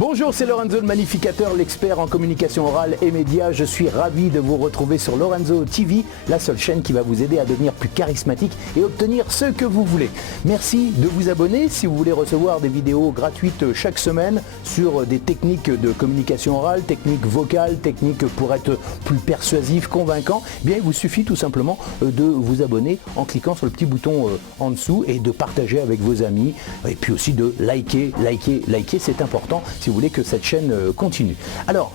Bonjour, c'est Lorenzo le Magnificateur, l'expert en communication orale et médias. Je suis ravi de vous retrouver sur Lorenzo TV, la seule chaîne qui va vous aider à devenir plus charismatique et obtenir ce que vous voulez. Merci de vous abonner si vous voulez recevoir des vidéos gratuites chaque semaine sur des techniques de communication orale, techniques vocales, techniques pour être plus persuasif, convaincant. Eh bien, il vous suffit tout simplement de vous abonner en cliquant sur le petit bouton en dessous et de partager avec vos amis et puis aussi de liker, c'est important si vous voulez que cette chaîne continue. Alors,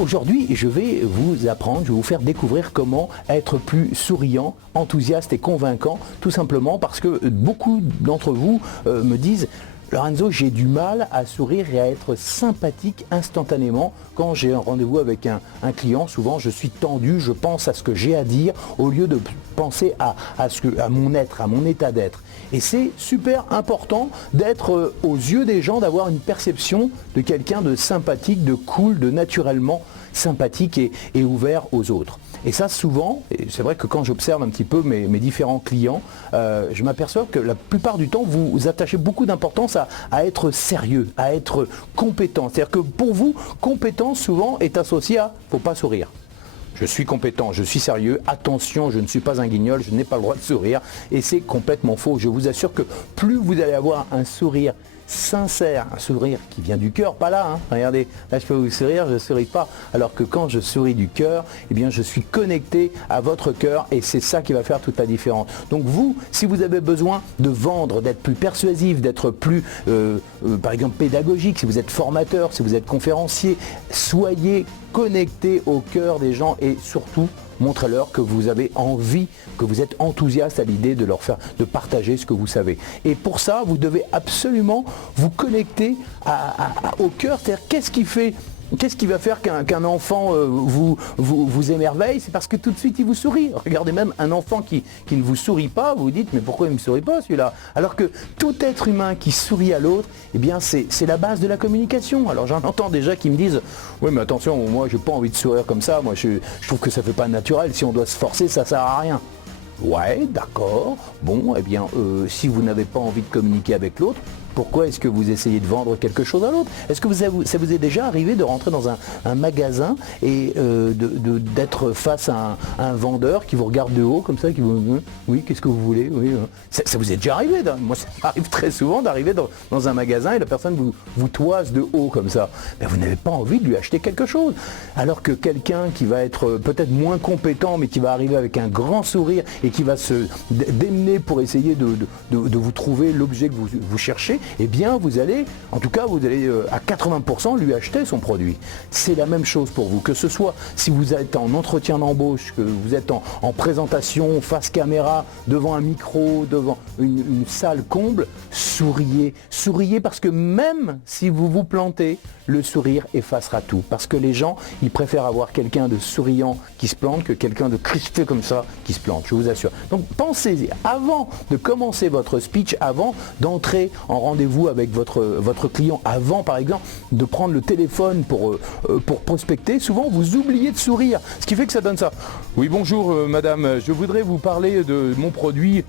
aujourd'hui, je vais vous apprendre, je vais vous faire découvrir comment être plus souriant, enthousiaste et convaincant, tout simplement parce que beaucoup d'entre vous me disent Lorenzo, j'ai du mal à sourire et à être sympathique instantanément. Quand j'ai un rendez-vous avec un client, souvent je suis tendu, je pense à ce que j'ai à dire au lieu de penser à mon être, à mon état d'être. Et c'est super important d'être aux yeux des gens, d'avoir une perception de quelqu'un de sympathique, de cool, de naturellement sympathique et ouvert aux autres. Et ça souvent, et c'est vrai que quand j'observe un petit peu mes différents clients, je m'aperçois que la plupart du temps vous attachez beaucoup d'importance à être sérieux, à être compétent. C'est-à-dire que pour vous, compétence souvent est associée à « faut pas sourire ». Je suis compétent, je suis sérieux, attention, je ne suis pas un guignol, je n'ai pas le droit de sourire. Et c'est complètement faux. Je vous assure que plus vous allez avoir un sourire sincère, un sourire qui vient du cœur, pas là, hein. Regardez, là je peux vous sourire, je ne souris pas. Alors que quand je souris du cœur, eh bien je suis connecté à votre cœur et c'est ça qui va faire toute la différence. Donc vous, si vous avez besoin de vendre, d'être plus persuasif, d'être plus, par exemple, pédagogique, si vous êtes formateur, si vous êtes conférencier, soyez connecté au cœur des gens et surtout, montrez-leur que vous avez envie, que vous êtes enthousiaste à l'idée de leur faire, de partager ce que vous savez. Et pour ça, vous devez absolument vous connecter au cœur. C'est-à-dire, qu'est-ce qui va faire qu'un enfant vous émerveille? C'est parce que tout de suite il vous sourit. Regardez même un enfant qui ne vous sourit pas, vous vous dites mais pourquoi il ne me sourit pas celui-là? Alors que tout être humain qui sourit à l'autre, eh bien c'est la base de la communication. Alors j'en entends déjà qui me disent oui mais attention, moi j'ai pas envie de sourire comme ça, moi je trouve que ça fait pas naturel, si on doit se forcer ça sert à rien. Ouais, d'accord. Bon, eh bien, si vous n'avez pas envie de communiquer avec l'autre, pourquoi est-ce que vous essayez de vendre quelque chose à l'autre? Est-ce que ça vous est déjà arrivé de rentrer dans un magasin et d'être face à un vendeur qui vous regarde de haut comme ça, qui vous oui, qu'est-ce que vous voulez? Oui, ça vous est déjà arrivé? Moi, ça m'arrive très souvent d'arriver dans un magasin et la personne vous toise de haut comme ça. Mais vous n'avez pas envie de lui acheter quelque chose. Alors que quelqu'un qui va être peut-être moins compétent, mais qui va arriver avec un grand sourire et qui va se démener pour essayer de vous trouver l'objet que vous cherchez, eh bien vous allez à 80% lui acheter son produit. C'est la même chose pour vous, que ce soit si vous êtes en entretien d'embauche, que vous êtes en présentation, face caméra, devant un micro, devant une salle comble, souriez. Souriez parce que même si vous vous plantez, le sourire effacera tout. Parce que les gens, ils préfèrent avoir quelqu'un de souriant qui se plante que quelqu'un de crispé comme ça qui se plante, je vous assure. Donc pensez-y, avant de commencer votre speech, avant d'entrer en rendez-vous avec votre client, avant par exemple de prendre le téléphone pour prospecter, souvent vous oubliez de sourire. Ce qui fait que ça donne ça. Oui bonjour madame, je voudrais vous parler de mon produit.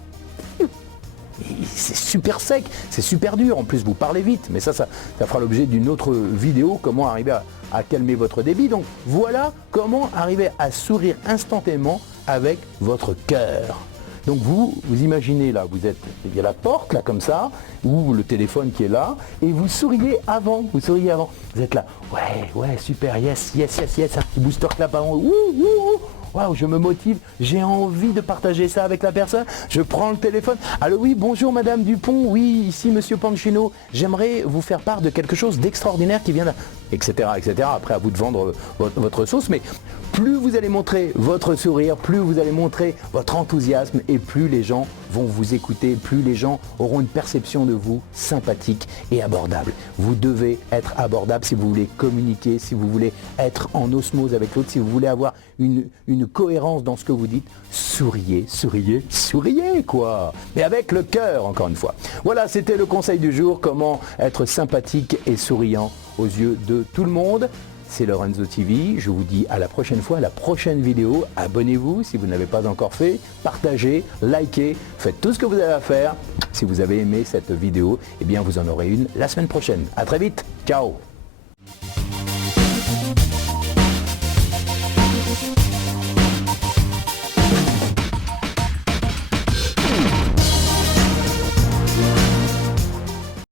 C'est super sec, c'est super dur, en plus vous parlez vite, mais ça fera l'objet d'une autre vidéo, comment arriver à calmer votre débit. Donc voilà comment arriver à sourire instantanément avec votre cœur. Donc vous imaginez là, il y a la porte là comme ça, ou le téléphone qui est là, et vous souriez avant, vous êtes là, ouais, super, yes, un petit booster clap avant, waouh, je me motive, j'ai envie de partager ça avec la personne, je prends le téléphone, allô oui, bonjour madame Dupont, oui, ici monsieur Pancino, j'aimerais vous faire part de quelque chose d'extraordinaire qui vient là, etc., après à vous de vendre votre sauce, mais plus vous allez montrer votre sourire, plus vous allez montrer votre enthousiasme et plus les gens vont vous écouter, plus les gens auront une perception de vous sympathique et abordable. Vous devez être abordable si vous voulez communiquer, si vous voulez être en osmose avec l'autre, si vous voulez avoir une cohérence dans ce que vous dites. Souriez quoi. Mais avec le cœur, encore une fois. Voilà, c'était le conseil du jour, comment être sympathique et souriant aux yeux de tout le monde. C'est Lorenzo TV, je vous dis à la prochaine fois, à la prochaine vidéo. Abonnez-vous si vous n'avez pas encore fait, partagez, likez, faites tout ce que vous avez à faire. Si vous avez aimé cette vidéo, eh bien vous en aurez une la semaine prochaine. À très vite, ciao.